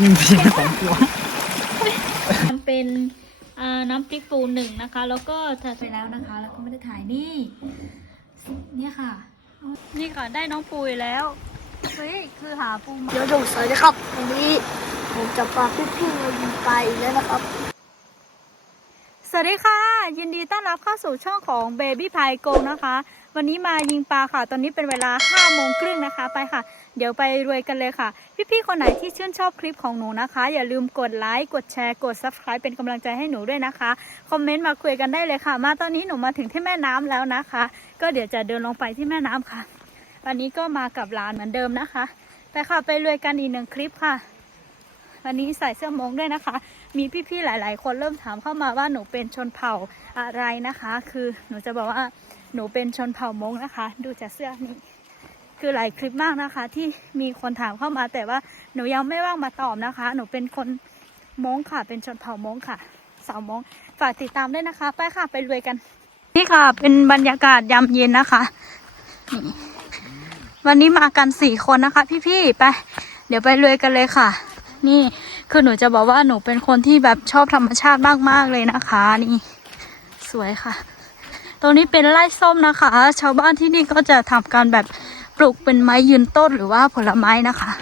ยิงผีสองตัวมันเป็นอ่าน้ำพริกปูหนึ่งนะคะ แล้วก็ถ่ายไปแล้วนะคะ แล้วก็ไม่ได้ถ่ายนี่เนี่ยค่ะ นี่ค่ะได้น้องปูอีกแล้วเฮ้ยคือหาปูมาเดี๋ยวดูสวัสดีครับวันนี้ผมจะพาพี่ๆมายิงปลาอีกแล้วนะครับ สวัสดีค่ะ ยินดีต้อนรับเข้าสู่ช่องของ Baby p i โกนะคะ วันนี้มายิงปลาค่ะ ตอนนี้เป็นเวลา5โมงครึ่งนะคะไปค่ะ เดี๋ยวไปรวยกันเลยค่ะ พี่ๆคนไหนที่ชื่นชอบคลิปของหนูนะคะ อย่าลืมกดไลค์กดแชร์กด Subscribe เป็นกำลังใจให้หนูด้วยนะคะคอมเมนต์มาคุยกันได้เลยค่ะ มาตอนนี้หนูมาถึงที่แม่น้ำแล้วนะคะ ก็เดี๋ยวจะเดินลงไปที่แม่น้ำค่ะ วันนี้ก็มากับหลานเหมือนเดิมนะคะไปค่ะไปรวยกันอีกหนึ่งคลิปค่ะ วันนี้ใส่เสื้อมงด้วยนะคะ มีพี่ๆหลาย ๆ คนเริ่มถามเข้ามาว่าหนูเป็นชนเผ่าอะไรนะคะ คือหนูจะบอกว่าหนูเป็นชนเผ่ามงนะคะ ดูจากเสื้อนี้ คือหลายคลิปมากนะคะ ที่มีคนถามเข้ามาแต่ว่าหนูยังไม่ว่างมาตอบนะคะ หนูเป็นคนมงค่ะ เป็นชนเผ่ามงค่ะ สาวมงฝากติดตามด้วยนะคะ ไปค่ะไปรวยกัน นี่ค่ะ เป็นบรรยากาศยามเย็นนะคะวันนี้มากันสี่คนนะคะ พี่ๆไป เดี๋ยวไปรวยกันเลยค่ะ นี่คือหนูจะบอกว่าหนูเป็นคนที่แบบชอบธรรมชาติมากๆเลยนะคะ นี่ สวยค่ะ ตรงนี้เป็นไร่ส้มนะคะ ชาวบ้านที่นี่ก็จะทำการแบบ ปลูกเป็นไม้ยืนต้นหรือว่าผลไม้นะคะ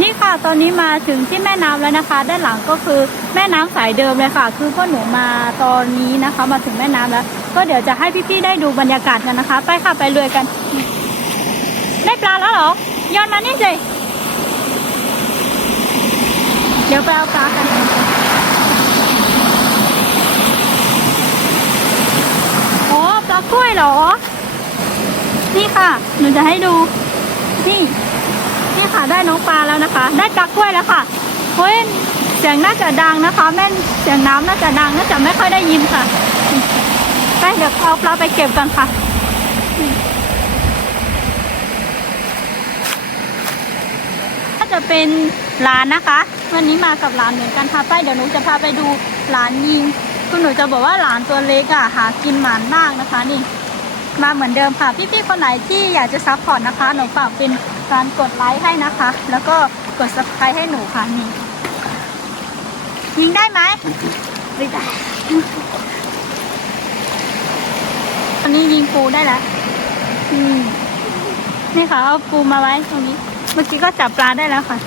นี่ค่ะตอนนี้มาถึงที่แม่น้ำแล้วนะคะ ด้านหลังก็คือแม่น้ำสายเดิมเลยค่ะ คือพวกหนูมาตอนนี้นะคะ มาถึงแม่น้ำแล้ว ก็เดี๋ยวจะให้พี่ๆได้ดูบรรยากาศกันนะคะ ไปค่ะไปรวยกัน ได้ปลาแล้วเหรอโยนมานี่สิเดี๋ยวไปเอาปลากันโอ้ปลากล้วยเหรอ นี่ค่ะ หนูจะให้ดู นี่ นี่ค่ะได้น้องปลาแล้วนะคะ ได้ปลากล้วยแล้วค่ะเฮ้ยเสียงน่าจะดังนะคะ แม่นเสียงน้ำน่าจะดังน่าจะไม่ค่อยได้ยินค่ะไปเดี๋ยวเอาปลาไปเก็บกันค่ะก็จะเป็นหลานนะคะ วันนี้มากับหลานเหมือนกันค่ะไปเดี๋ยวหนูจะพาไปดูหลานยิงคุณหนูจะบอกว่าหลานตัวเล็กอะหากินหมานมากนะคะนี่ มาเหมือนเดิมค่ะ พี่ๆคนไหนที่อยากจะซัพพอร์ตนะคะ หนูฝากเป็นการกดไลค์ให้นะคะ แล้วก็กดซับสไครต์ให้หนูค่ะนี่ยิงได้ไหมไม่ได้ตอนนี้ยิงปูได้แล้วอืมนี่ค่ะ เอาปูมาไว้ตรงนี้ เมื่อกี้ก็จับปลาได้แล้วค่ะ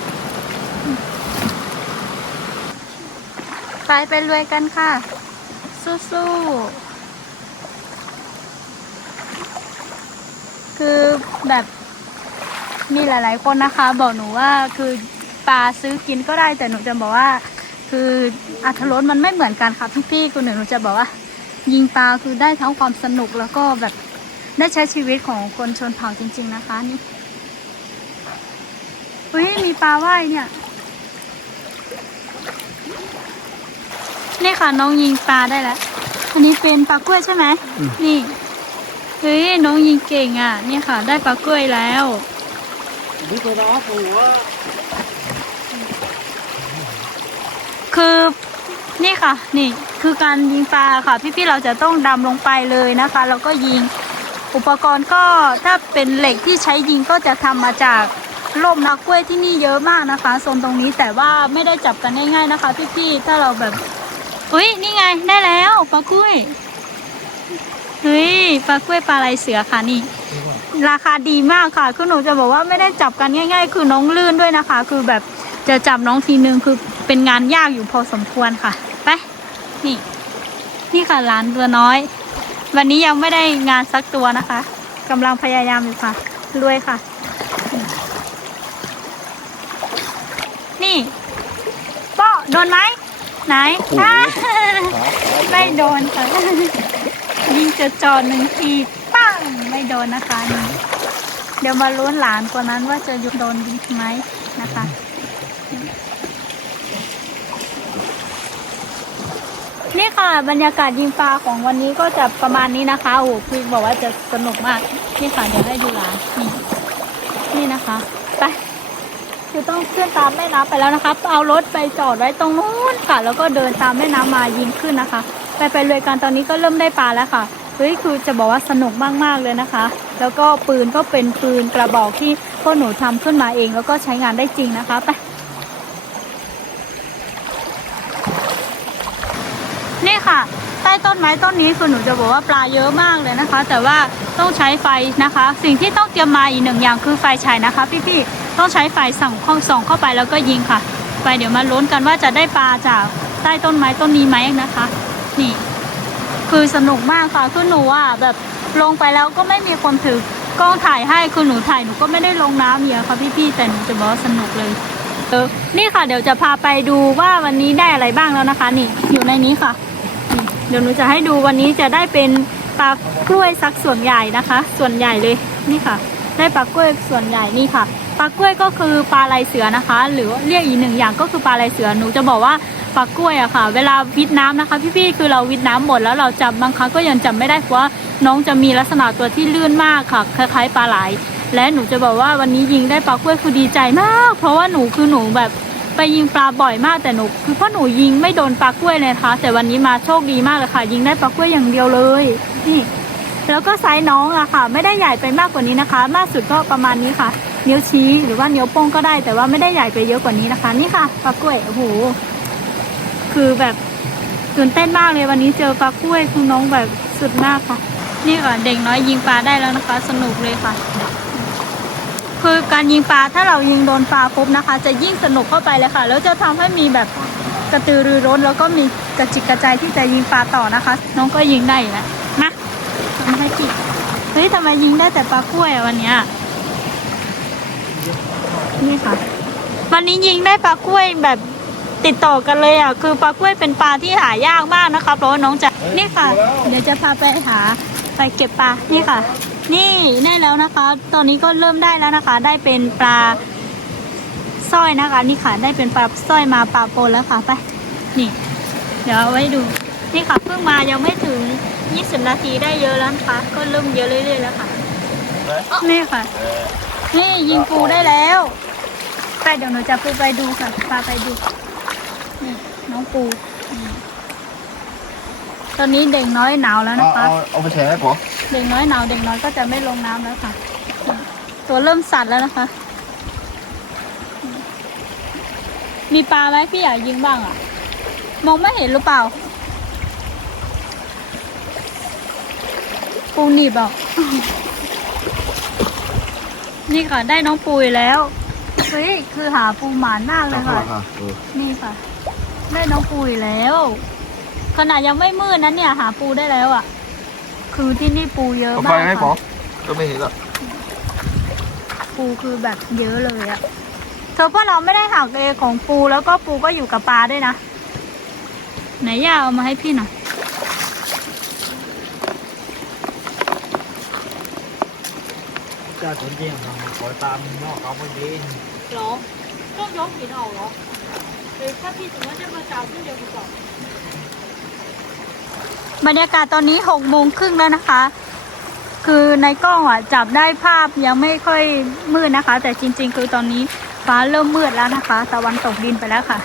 ไปไปรวยกันค่ะ สู้ๆ คือแบบมีหลาย ๆ คนนะคะ บอกหนูว่าคือปลาซื้อกินก็ได้แต่หนูจะบอกว่า คืออัธรสมันไม่เหมือนกันค่ะพี่ๆคุณหนูหนูจะบอกว่า ยิงปลาคือได้ทั้งความสนุกแล้วก็แบบได้ใช้ชีวิตของคนชนเผ่าจริง ๆ นะคะนี่เฮ้ยมีปลาว่ายเนี่ยนี่ค่ะน้องยิงปลาได้แล้วอันนี้เป็นปลากล้วยใช่ไหมนี่ เฮ้ยน้องยิงเก่งอะนี่ค่ะ ได้ปลากล้วยแล้วนี่ตัวน้องหัวคือนี่ค่ะ นี่คือการยิงปลาค่ะ พี่ๆเราจะต้องดำลงไปเลยนะคะ แล้วก็ยิงอุปกรณ์ก็ถ้าเป็นเหล็กที่ใช้ยิงก็จะทำมาจากร่มนักกล้วยที่นี่เยอะมากนะคะโซนตรงนี้แต่ว่าไม่ได้จับกันง่ายๆนะคะ พี่ๆถ้าเราแบบอุ้ยนี่ไงได้แล้วปลากล้วย เฮ้ยปลากล้วยปลาลายเสือค่ะนี่ ราคาดีมากค่ะ คือหนูจะบอกว่าไม่ได้จับกันง่าย ๆ คือน้องลื่นด้วยนะคะ คือแบบจะจับน้องทีนึงคือเป็นงานยากอยู่พอสมควรค่ะไปนี่ นี่ค่ะร้านตัวน้อย วันนี้ยังไม่ได้งานสักตัวนะคะกำลังพยายามอยู่ค่ะรวยค่ะ นี่โป้โดนไหมไหนอ่าไม่โดนค่ะ ยิงจะจอหนึ่งทีปั้งไม่โดนนะคะนี่เดี๋ยวมาลุ้นหลานกว่านั้นว่าจะโดนยิงไหมนะคะนี่ค่ะบรรยากาศยิงปลาของวันนี้ก็จะประมาณนี้นะคะโอ้พี่บอกว่าจะสนุกมากนี่ค่ะเดี๋ยวให้ดูหลานนี่นี่นะคะไปคือต้องขึ้นตามแม่น้ำไปแล้วนะคะเอารถไปจอดไว้ตรงนู้นค่ะ แล้วก็เดินตามแม่น้ำมายิงขึ้นนะคะ ไปไปเลยกันตอนนี้ก็เริ่มได้ปลาแล้วค่ะเฮ้ยคือจะบอกว่าสนุกมากๆเลยนะคะ แล้วก็ปืนก็เป็นปืนกระบอกที่พวกหนูทำขึ้นมาเองแล้วก็ใช้งานได้จริงนะคะไปนี่ค่ะ ใต้ต้นไม้ต้นนี้คือหนูจะบอกว่าปลาเยอะมากเลยนะคะ แต่ว่าต้องใช้ไฟนะคะ สิ่งที่ต้องเตรียมมาอีกหนึ่งอย่างคือไฟฉายนะคะ พี่ๆต้องใช้ไฟส่องข้าส่องเข้าไปแล้วก็ยิงค่ะ ไปเดี๋ยวมาลุ้นกันว่าจะได้ปลาจากใต้ต้นไม้ต้นนี้ไหมนะคะ นี่ คือสนุกมากค่ะคือหนูอะแบบลงไปแล้วก็ไม่มีคนถือกล้องถ่ายให้คือหนูถ่ายหนูก็ไม่ได้ลงน้ำเยอะค่ะพี่ๆแต่หนูจะบอกว่าสนุกเลยเออนี่ค่ะเดี๋ยวจะพาไปดูว่าวันนี้ได้อะไรบ้างแล้วนะคะ นี่อยู่ในนี้ค่ะ เดี๋ยวหนูจะให้ดูวันนี้จะได้เป็นปลากล้วยซักส่วนใหญ่นะคะ ส่วนใหญ่เลยนี่ค่ะ ได้ปลากล้วยส่วนใหญ่นี่ค่ะ ปลากล้วยก็คือปลาลายเสือนะคะ หรือเรียกอีกหนึ่งอย่างก็คือปลาลายเสือหนูจะบอกว่าปลากล้วยอะค่ะ เวลาวิทน้ำนะคะพี่ๆคือเราวิทน้ำหมดแล้วเราจำบางครั้งก็ยังจำไม่ได้เพราะว่าน้องจะมีลักษณะตัวที่ลื่นมากค่ะคล้ายๆปลาไหล และหนูจะบอกว่าวันนี้ยิงได้ปลากล้วยคือดีใจมาก เพราะว่าหนูคือหนูแบบไปยิงปลาบ่อยมากแต่หนูคือเพราะหนูยิงไม่โดนปลากล้วยเลยนะคะแต่วันนี้มาโชคดีมากเลยค่ะ ยิงได้ปลากล้วยอย่างเดียวเลยนี่แล้วก็ไซส์น้องอะค่ะ ไม่ได้ใหญ่ไปมากกว่านี้นะคะ มากสุดก็ประมาณนี้ค่ะ นิ้วชี้หรือว่านิ้วโป้งก็ได้ แต่ว่าไม่ได้ใหญ่ไปเยอะกว่านี้นะคะ นี่ค่ะปลากล้วยโอ้โหคือแบบตื่นเต้นมากเลยวันนี้เจอปลากล้วยคือน้องแบบสุดมากค่ะ นี่ค่ะเด็กน้อยยิงปลาได้แล้วนะคะ สนุกเลยค่ะ คือการยิงปลาถ้าเรายิงโดนปลาปุ๊บนะคะ จะยิ่งสนุกเข้าไปเลยค่ะ แล้วจะทำให้มีแบบกระตือรือร้นแล้วก็มีกระจิกกระใจที่จะยิงปลาต่อนะคะ น้องก็ยิงได้แล้วนะทำให้จิเฮ้ยทำไมยิงได้แต่ปลากล้วยอวันเนี้ย นี่ค่ะ วันนี้ยิงได้ปลากล้วยแบบติดต่อกันเลยอะ คือปลากล้วยเป็นปลาที่หายากมากนะคะเพราะว่าน้องจะนี่ค่ะ เดี๋ยวจะพาไปหาไปเก็บปลา นี่ค่ะ นี่ได้แล้วนะคะ ตอนนี้ก็เริ่มได้แล้วนะคะ ได้เป็นปลาสร้อยนะคะ นี่ค่ะ ได้เป็นปลาสร้อยมาปลาโปนแล้วค่ะไป นี่ เดี๋ยวเอาไว้ดู นี่ค่ะเพิ่งมายังไม่ถึง 20 นาทีได้เยอะแล้วนะคะ ก็เริ่มเยอะเรื่อยๆแล้วค่ะ นี่ค่ะ นี่ยิงปูได้แล้ว ไปเดี๋ยวหนูจะปูไปดูค่ะพาไปดูนี่น้องปูอืมตอนนี้เด็กน้อยหนาวแล้วเอานะคะ เอาเอาไปแชร์ให้ผมเด็กน้อยหนาวเด็กน้อยก็จะไม่ลงน้ำแล้วค่ะ ตัวเริ่มสั่นแล้วนะคะ มีปลาไหมพี่อยากยิงบ้างอะ มองไม่เห็นหรือเปล่า ปูหนีบอะ นี่ค่ะได้น้องปูอีกแล้ว เฮ้ย คือหาปูหมานมากเลยค่ะเออนี่ค่ะ ได้น้องปูอีกแล้ว ขนาดยังไม่มืดนั้นเนี่ย หาปูได้แล้วอะ คือที่นี่ปูเยอะเอามาไฟกให้ผค่ะมก็ไม่เห็นหรอกปูคือแบบเยอะเลยอะเธอพวกเราไม่ได้หักเอของปูแล้วก็ปูก็อยู่กับปลาด้วยนะ ไหนย่าเอามาให้พี่หน่อยจะสนใจขอ งขอตามนอกเขาไม่ดีหรอต้องยกหินออกเหรอหรือถ้าพี่ถึงว่าจะมาจ่าขึ้นเดียวก่อนบรรยากาศตอนนี้หกโมงครึ่งแล้วนะคะ คือในกล้องอะจับได้ภาพยังไม่ค่อยมืดนะคะ แต่จริง ๆ คือตอนนี้ฟ้าเริ่มมืดแล้วนะคะ ตะวันตกดินไปแล้วค่ะ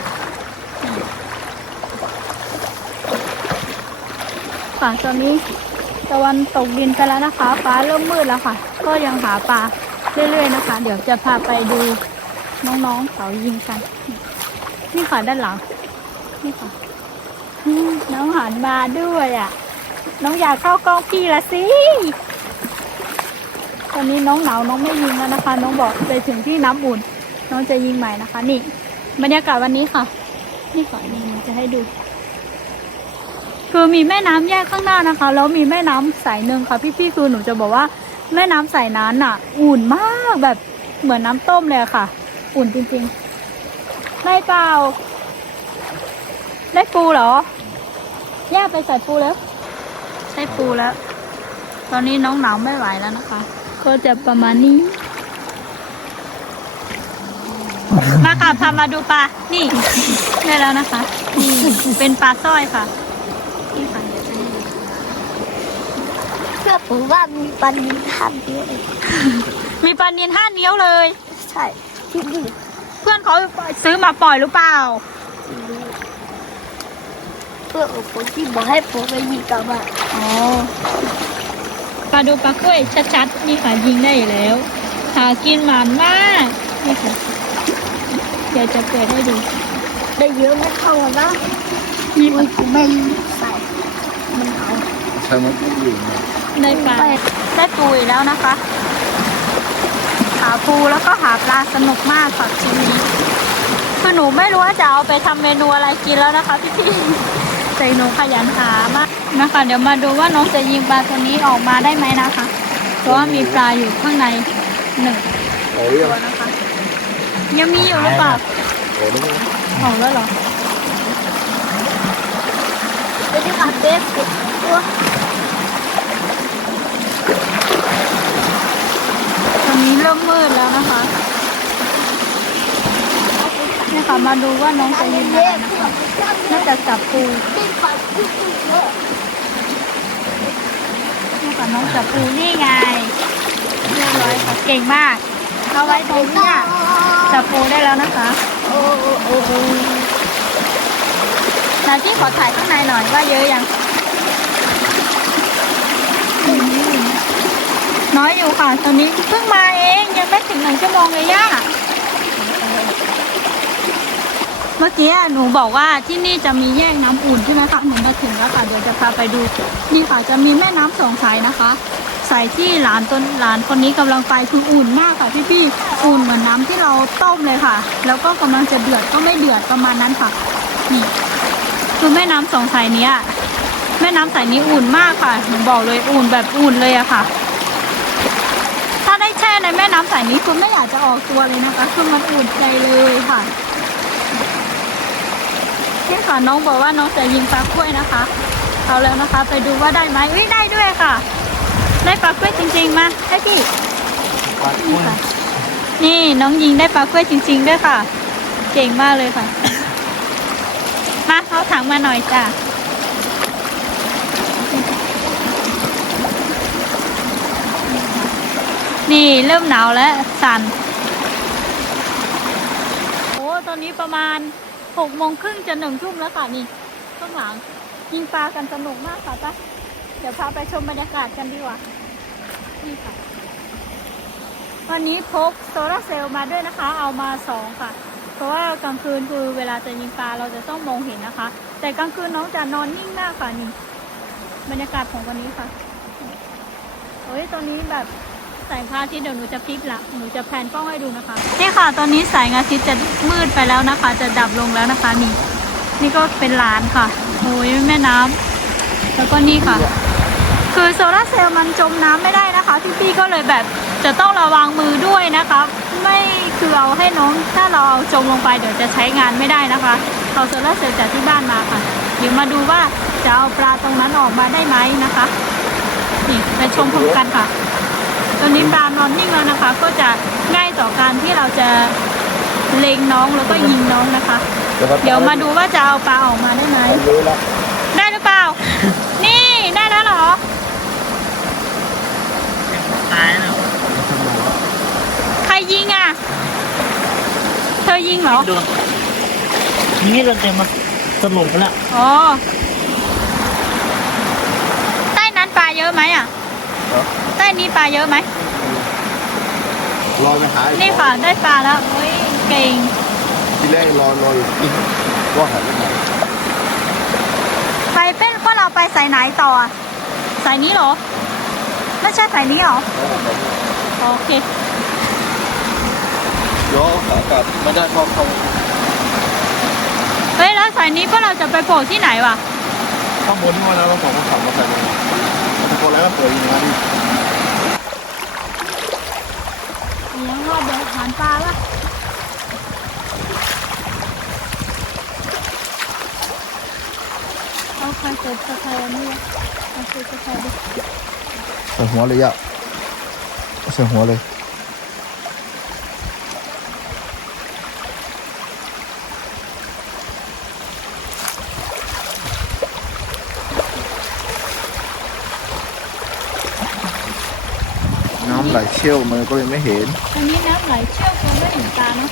ค่ะตอนนี้ตะวันตกดินไปแล้วนะคะ ฟ้าเริ่มมืดแล้วค่ะ ก็ยังหาปลา เรื่อยๆนะคะ เดี๋ยวจะพาไปดูน้องๆเขายิงกัน นี่ค่ะด้านหลัง นี่ค่ะอืมน้องหันมาด้วยอะ น้องอยากเข้ากล้องพี่ละสิตอนนี้น้องหนาวน้องไม่ยิงแล้วนะคะ น้องบอกไปถึงที่น้ำอุ่น น้องจะยิงใหม่นะคะ นี่บรรยากาศวันนี้ค่ะ นี่ก่อนนี่จะให้ดู คือมีแม่น้ำแยกข้างหน้านะคะแล้วมีแม่น้ำสายหนึ่งค่ะ พี่ๆคือหนูจะบอกว่า แม่น้ำสายนั้นอะ อุ่นมากแบบเหมือนน้ำต้มเลยอะค่ะ อุ่นจริงๆได้เปล่า ได้ปูเหรอย่าไปใส่ปูแล้ว ใช่ปูแล้ว ตอนนี้น้องหนาวไม่ไหวแล้วนะคะ ก็จะประมาณนี้ มาค่ะพามาดูปลา นี่ ได้แล้วนะคะ นี่เป็นปลาสร้อยค่ะ นี่ค่ะเดี๋ยวจะให้ดู เพื่อผมว่ามีปันนินท่านเยอะเลยมีปลาเนียนห้านิ้วเลย ใช่ที่นี่เพื่อนเขาซื้อมาปล่อยหรือเปล่าที่นี่เพื่อนของผมที่บอกให้ผมไปยิงกลับมาอ๋อปลาดูปลากล้วยชัดๆนี่ค่ะยิงได้อยู่แล้วหากินหมานมากนี่ค่ะเดี๋ยวจะเปิดให้ดู ได้เยอะไม่เท่ากันนะนี่มัค่ะนไม่ใส่มันเอา ใช่ไหมไม่อยู่นะ ได้ปลาได้ปูอีกแล้วนะคะ หาปูแล้วก็หาปลาสนุกมากค่ะทีนี้คือหนูไม่รู้ว่าจะเอาไปทำเมนูอะไรกินแล้วนะคะพี่พี่ๆแต่หนูขยันหามากนะคะ เดี๋ยวมาดูว่าน้องจะยิงปลาตัวนี้ออกมาได้ไหมนะคะ เพราะว่ามีปลาอยู่ข้างในหนึ่งตัวนะคะ ยังมีอยู่หรือเปล่าออกแล้วเหรอไม่ได้อัดเดฟติดตัว ตอนนี้เริ่มมืดแล้วนะคะนี่ค่ะมาดูว่าน้องจะยิงเดอะไรฟนะที่คะแบบน่าจะจับปูที่ปัดที่ที่เยอะนี่ค่ะน้องจับปูนี่ไงเรียบร้อยค่ะเก่งมากเอาไว้ตรงเนี้ยจับปูได้แล้วนะคะโอ้โอ้โอ้โอ้นาที่ขอถ่ายข้างในหน่อยว่าเยอะยังอืม น้อยอยู่ค่ะ ตอนนี้เพิ่งมาเองยังไม่ถึงหนึ่งชั่วโมงเลยย่าเมื่อกี้หนูบอกว่าที่นี่จะมีแยกน้ำอุ่นใช่ไหมคะหนูมาถึงแล้วค่ะเดี๋ยวจะพาไปดูนี่ค่ะจะมีแม่น้ำสองสายนะคะ สายที่หลานต้นหลานคนนี้กำลังไปคืออุ่นมากค่ะพี่ๆอุ่นเหมือนน้ำที่เราต้มเลยค่ะ แล้วก็กำลังจะเดือดก็ไม่เดือดประมาณนั้นค่ะนี่คือแม่น้ำสองสายนี้แม่น้ำสายนี้อุ่นมากค่ะหนูบอกเลยอุ่นแบบอุ่นเลยอะค่ะ แช่ในแม่น้ำสายนี้คุณไม่อยากจะออกตัวเลยนะคะคือมันอุ่นใจเลยค่ะนี่ค่ะน้องบอกว่าน้องจะยิงปลากล้วยนะคะ เอาแล้วนะคะ ไปดูว่าได้ไหมอุ้ยได้ด้วยค่ะ ได้ปลากล้วยจริงๆมาให้พี่ปลานี่ค่ะนี่น้องยิงได้ปลากล้วยจริง ๆ ด้วยค่ะ เก่งมากเลยค่ะ มาเอาถังมาหน่อยจ้ะ นี่เริ่มหนาวแล้วสั่นโอ้ตอนนี้ประมาณหกโมงครึ่งจะหนึ่งทุ่มแล้วค่ะนี่ข้างหลังยิงปลากันสนุกมากค่ะจ้ะเดี๋ยวพาไปชมบรรยากาศกันดีกว่า นี่ค่ะ วันนี้พกโซลาร์เซลล์มาด้วยนะคะ เอามาสองค่ะ เพราะว่ากลางคืนคือเวลาจะยิงปลาเราจะต้องมองเห็นนะคะ แต่กลางคืนน้องจะนอนนิ่งมากค่ะนี่บรรยากาศของวันนี้ค่ะโอ้ยตอนนี้แบบ แสงพระอาทิตย์เดี๋ยวหนูจะพลิกละหนูจะแพนกล้องให้ดูนะคะ นี่ค่ะ ตอนนี้แสงอาทิตย์จะมืดไปแล้วนะคะ จะดับลงแล้วนะคะนี่ นี่ก็เป็นลานค่ะโอ้ยแม่น้ำแล้วก็นี่ค่ะ คือโซลาร์เซลล์มันจมน้ำไม่ได้นะคะพี่ๆก็เลยแบบจะต้องระวังมือด้วยนะคะ ไม่คือเอาให้น้องถ้าเราเอาจมลงไปเดี๋ยวจะใช้งานไม่ได้นะคะเอาโซลาร์เซลล์จากที่บ้านมาค่ะเดี๋ยวมาดูว่าจะเอาปลาตรงนั้นออกมาได้ไหมนะคะนี่ไปชมพร้อมกันค่ะ ตอนนี้ปลานอนนิ่งแล้วนะคะ ก็จะง่ายต่อการที่เราจะเล็งน้องแล้วก็ยิงน้องนะคะ เดี๋ยวมาดูว่าจะเอาปลาออกมาได้ไหมรู้แล้วได้หรือเปล่า นี่ได้แล้วเหรอตายแล้วใครยิงอะ เธอยิงเหรอโดนยิงให้โดนเต็มมาสลบไปแล้วอ๋อใต้นั้นปลาเยอะไหมอะ ใต้นี้ปลาเยอะไหมรอไปหาอีกนี่ค่ะ ได้ปลาแล้วโอ้ยเก่งทีแรกรอรออยู่กินว่าหายไปไหนไปเป็นพวกเราไปสายไหนต่ออะสายนี้เหรอ ไม่ใช่สายนี้เหรอ โอเคย้อขากลับไม่ได้เพราะเขาเฮ้ยแล้วสายนี้พวกเราจะไปโผล่ที่ไหนวะข้างบนที่ว่าแล้วเราผมก็ขับมาใส่เลยตะโกนแล้วก็เปิดอย่างนั้น เลี้ยงร อบเดียวหานปลาละเอาใครเกิดใครอันนี้วะเอาใครใครดิใส่หัวเลยอะใส่หัวเลย เชี่ยวมือก็เลยไม่เห็นตอนนี้น้ำไหลเชี่ยวคนไม่เห็นตาเนาะ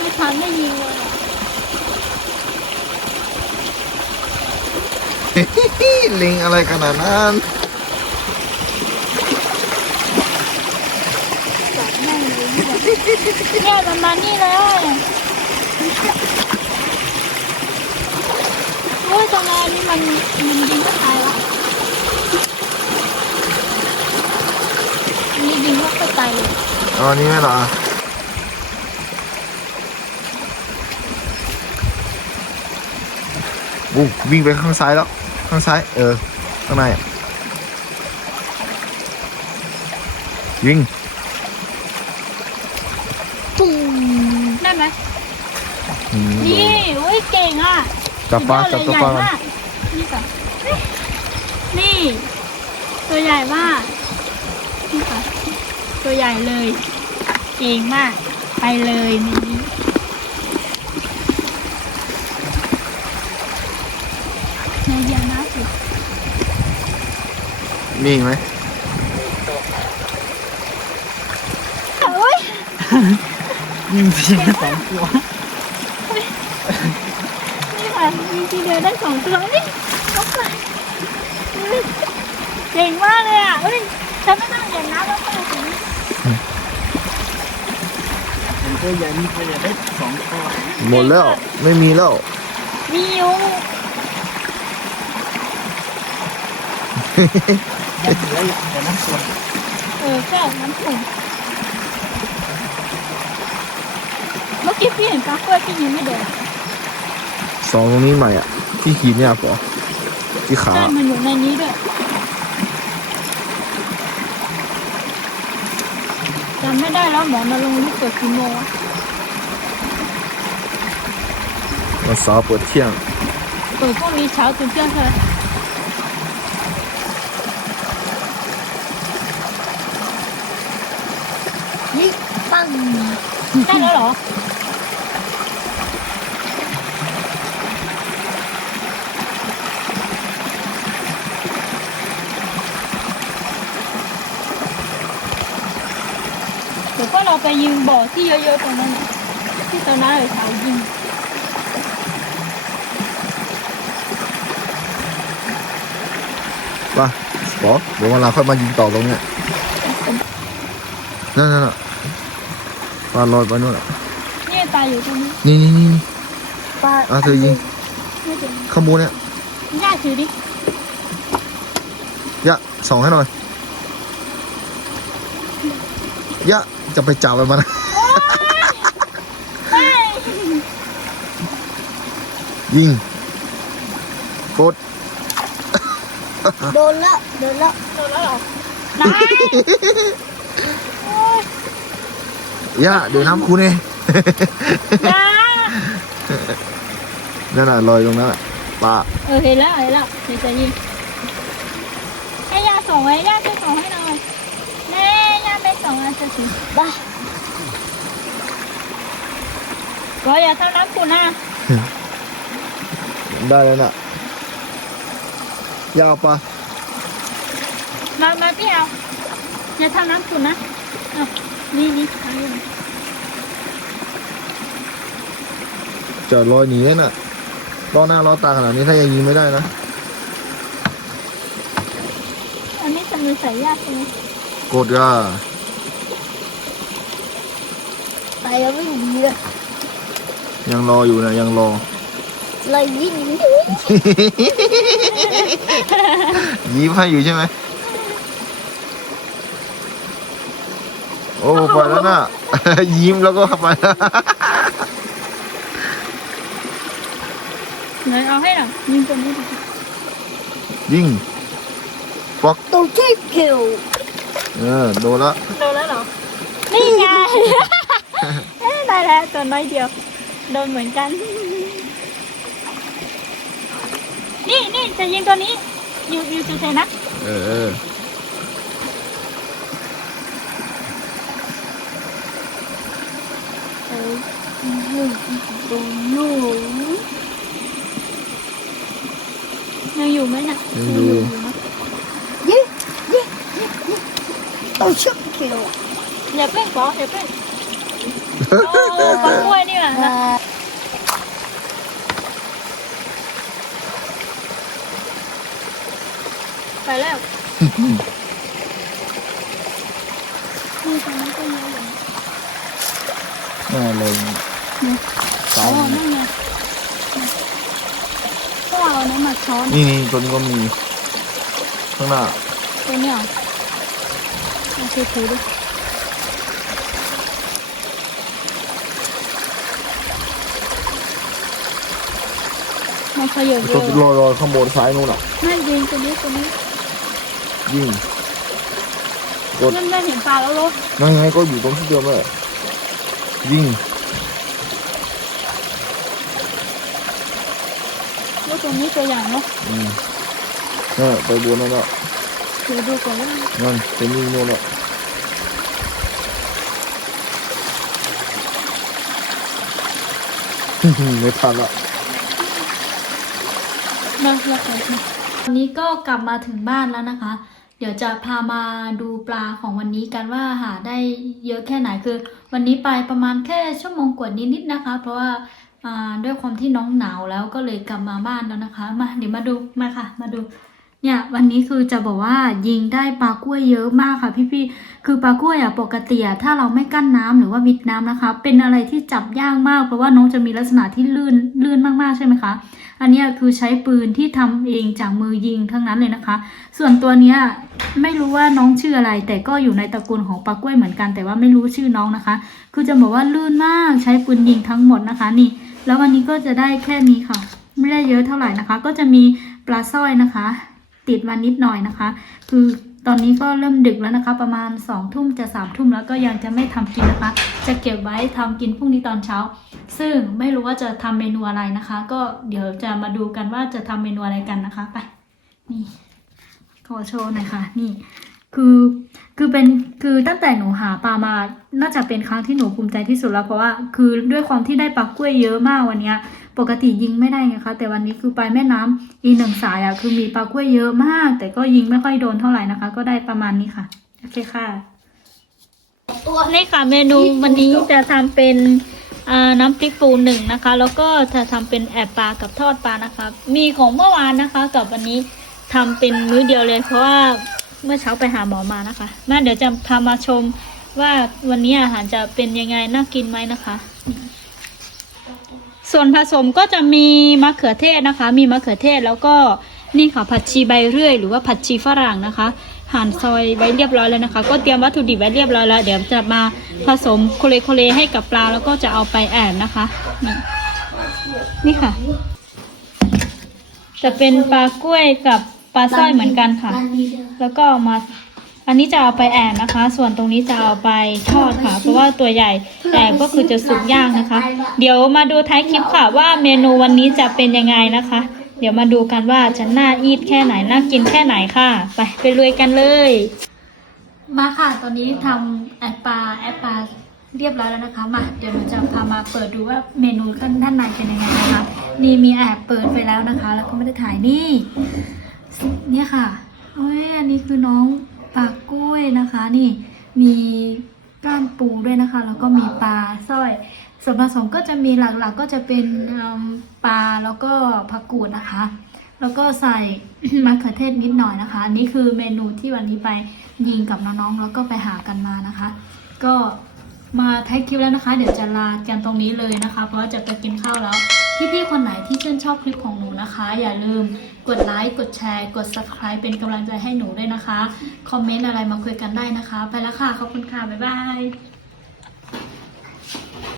ไม่ทันไม่ยิงเลยลิงอะไรขนาดนั้น เนี่ยมันมานี่เลยโอ้ยตรงนั้นนี่มันมันยิงก็ตายวะนี่ยิงก็ตายเลยอ๋อนี่ไหมเหรออู้วิ่งไปข้างซ้ายแล้ว ข้างซ้ายเออข้างในยิง ตุ้ม ได้ไหม อืมนี่โอ้ยเก่งอะจับปลาสุจับดยตัวอดปเลยลาใหญ่กันมากนี่ก่อนนี่ ตัวใหญ่มาก นี่ค่ะตัวใหญ่เลย เก่งมาก ไปเลยในนี้ในเดียวนะสิมีอีกไหมโอ้ย ยิงทีละสองตัว นี่ค่ะมี ทีเดียวได้สองตัวนี่เอาไปนี่เก่งมากเลยอะเอ้ยฉันไม่ต้องเรียนน้ำแล้วก็ถึงผมตัวใหญ่มีตัวใหญ่ได้สองตัวหมดแล้วไม่มีแล้วมีอยู่ยังเหลืออยู่แต่น้ำส่วนเออแค่น้ำผงเมื่อกี้พี่เห็นปลากล้วยพี่ยังไม่เดิน สองตรงนี้ใหม่อะ ที่ขีดเนี่ยปอที่ขา ใช่มันอยู่ในนี้ด้วยจำไม่ได้แล้วหมอนรงค์นี่เปิดกี่โมงวันเสาร์เปิดเที่ยงเปิดพวกนี้เช้าถึงเที่ยงใช่ไหมนี่ปังใช่แล้วเหรอ เดี๋ยวพวกเราไปยิงบ่อที่เยอะๆตรงนั้นน่ะที่ตอนนั้นเลยเขายิงป่ะปอเดี๋ยววันหลังค่อยมายิงต่อตรงเนี้ยนั่นนั่นน่ะปลาลอยไปนู่นอะนี่ตายอยู่ตรงนี้นี่นี่นี่นี่ปลาอะเธอยิงไม่ถึงข้างบนเนี่ยย่าถือดิยะส่องให้หน่อยยะ จะไปจับมันมานะยิงกดโดนละโดนละโดนแล้วเหรอได้ยะเดี๋ยวน้ำคุณเองได้นั่นน่ะลอยตรงนั้นแหละปลาเออเห็นแล้วเห็นแล้วเดี๋ยวจะยิงให้ย่าส่งไว้ย่าช่วยส่งให้หน่อยแม่ ย่าไปส่งอาจจะถึงบ้าก็อย่าทำน้ำขุ่นนะได้แล้วน่ะ ยาวปลามามาพี่เอาอย่าทำน้ำขุ่นนะอะนี่นี่ทำอยู่จะลอยหนีแล้วน่ะล้อหน้าล้อตาขนาดนี้ถ้ายังยิงไม่ได้นะ อันนี้จะมือใส่ยากใช่ไหมกดก็ ไปยังไม่ดีเลยยังรออยู่นะยังรอเลยยิงยิ้มให้อยู่ใช่ไหมโอ้ไปแล้วน่ะ ยิ้มแล้วก็ไปแล้วไหนเอาให้หน่อยยิงตัวนี้ดิยิงปอกตัวที่เขียวเออโดนละโดนแล้วเหรอนี่ไงเอ้ย ได้แล้วตัวน้อยเดียว โดนเหมือนกัน นี่นี่จะยิงตัวนี้ อยู่อยู่จุดไหนนะเออเออเออโดนลูกยังอยู่ไหมน่ะยังอยู่นะยิงยิงยิงยิงตัวที่เขียวอย่าเพิ่งขออย่าเพิ่ง โอ้ปลากล้วยนี่แหละเอ่นะอไปแล้วนี่ตรงนั้นก็เยอะอยู่น่าเลยอ๋เตาอนั่นไงก็เอาอันนั้นมาช้อนนี่นี่ตัวนี้ก็มีข้างหน้าตัวเนี้ยเหรอโอเคถือดิ มันขยับเยตัวอะลอยลอยๆข้างบนซ้ายนู่นอะ ไม่ยิงตัวนี้ตัวนี้ยิ่ง กดนั่นได้เห็นปลาแล้วเหรอนั่นไงก็อยู่ตรงที่เดิมเลยยิ่งแล้วตัวนี้ตัวอย่างเนาะอืมนั่นแหละไปบนนั่นแล้วเดี๋ยวดูก่อนว่านั่นเป็นยิ่งนู่นแล้วไม่ทันละ มาแล้วค่ะวันนี้ก็กลับมาถึงบ้านแล้วนะคะ เดี๋ยวจะพามาดูปลาของวันนี้กันว่าหาได้เยอะแค่ไหนคือ วันนี้ไปประมาณแค่ชั่วโมงกว่านิดๆนะคะ เพราะว่าอ่าด้วยความที่น้องหนาวแล้วก็เลยกลับมาบ้านแล้วนะคะ มาเดี๋ยวมาดูมาค่ะ มาดู เนี่ยวันนี้คือจะบอกว่ายิงได้ปลากล้วยเยอะมากค่ะพี่ๆคือปลากล้วยอะปกติอะถ้าเราไม่กั้นน้ำหรือว่าวิดน้ำนะคะ เป็นอะไรที่จับยากมากเพราะว่าน้องจะมีลักษณะที่ลื่นลื่นมากๆใช่ไหมคะ อันนี้คือใช้ปืนที่ทำเองจากมือยิงทั้งนั้นเลยนะคะ ส่วนตัวเนี้ยไม่รู้ว่าน้องชื่ออะไร แต่ก็อยู่ในตระกูลของปลากล้วยเหมือนกัน แต่ว่าไม่รู้ชื่อน้องนะคะ คือจะบอกว่าลื่นมากใช้ปืนยิงทั้งหมดนะคะนี่ แล้ววันนี้ก็จะได้แค่นี้ค่ะ ไม่ได้เยอะเท่าไหร่นะคะ ก็จะมีปลาสร้อยนะคะ ติดมานิดหน่อยนะคะ คือตอนนี้ก็เริ่มดึกแล้วนะคะ ประมาณ2องทุ่มจะ3ามทุ่มแล้วก็ยังจะไม่ทำกินนะคะ จะเก็บไว้ทำกินพรุ่งนี้ตอนเช้า ซึ่งไม่รู้ว่าจะทำเมนูอะไรนะคะ ก็เดี๋ยวจะมาดูกันว่าจะทำเมนูอะไรกันนะคะไปนี่ขอโชว์หน่อยค่ะนี่คือคือเป็นคือตั้งแต่หนูหาปลามาน่าจะเป็นครั้งที่หนูภูมิใจที่สุดแล้วเพราะว่า คือด้วยความที่ได้ปลากล้วยเยอะมากวันเนี้ย ปกติยิงไม่ได้ไงคะ แต่วันนี้คือไปแม่น้ำอีหนึ่งสายอะคือมีปลากล้วยเยอะมาก แต่ก็ยิงไม่ค่อยโดนเท่าไหร่นะคะ ก็ได้ประมาณนี้ค่ะโอเคค่ะนี่ค่ะเมนูวันนี้จะทำเป็นน้ำพริกปูหนึ่งนะคะ แล้วก็จะทำเป็นแอบปลากับทอดปลานะคะ มีของเมื่อวานนะคะกับวันนี้ทำเป็นมื้อเดียวเลย เพราะว่าเมื่อเช้าไปหาหมอมานะคะมาเดี๋ยวจะพามาชมว่าวันนี้อาหารจะเป็นยังไงน่ากินไหมนะคะ ส่วนผสมก็จะมีมะเขือเทศนะคะ มีมะเขือเทศแล้วก็นี่ค่ะผัดชีใบเรื่อย หรือว่าผัดชีฝรั่งนะคะ หั่นซอยไว้เรียบร้อยแล้วนะคะ ก็เตรียมวัตถุดิบไว้เรียบร้อยแล้ว เดี๋ยวจะมาผสมโคเลโคเลให้กับปลาแล้วก็จะเอาไปแอบนะคะ นี่นี่ค่ะ จะเป็นปลากล้วยกับปลาสร้อยเหมือนกันค่ะ แล้วก็ามา อันนี้จะเอาไปแอบนะคะ ส่วนตรงนี้จะเอาไปทอดค่ะ เพราะว่าตัวใหญ่แอบก็คือจะสุกย่างนะคะ เดี๋ยวมาดูท้ายคลิปค่ะว่าเมนูวันนี้จะเป็นยังไงนะคะ เดี๋ยวมาดูกันว่าจะน่าอีทแค่ไหนน่ากินแค่ไหนค่ะ ไปไปลุยกันเลย มาค่ะตอนนี้ทำแอปปลาแอปปลาเรียบร้อยแล้วนะคะ มาเดี๋ยวหนูจะพามาเปิดดูว่าเมนูด้านด้านในเป็นยังไงนะคะนี่มีแอบเปิดไปแล้วนะคะ แล้วก็ไม่ได้ถ่ายนี่ เนี่ยค่ะโอ้ยอันนี้คือน้อง ปลากล้วยนะคะ นี่มีก้านปูด้วยนะคะ แล้วก็มีปลาสร้อย ส่วนผสมก็จะมีหลักๆก็จะเป็นปลาแล้วก็ผักกูดนะคะ แล้วก็ใส่มะเขือเทศนิดหน่อยนะคะอันนี้คือเมนูที่วันนี้ไปยิงกับน้องๆแล้วก็ไปหากันมานะคะ ก็มาท้ายคลิปแล้วนะคะ เดี๋ยวจะลากันตรงนี้เลยนะคะ เพราะว่าจะไปกินข้าวแล้ว พี่ๆคนไหนที่ชื่นชอบคลิปของหนูนะคะ อย่าลืมกดไลค์กดแชร์ กด subscribe เป็นกำลังใจให้หนูด้วยนะคะ คอมเมนต์อะไรมาคุยกันได้นะคะ ไปแล้วค่ะ ขอบคุณค่ะ บ๊ายบาย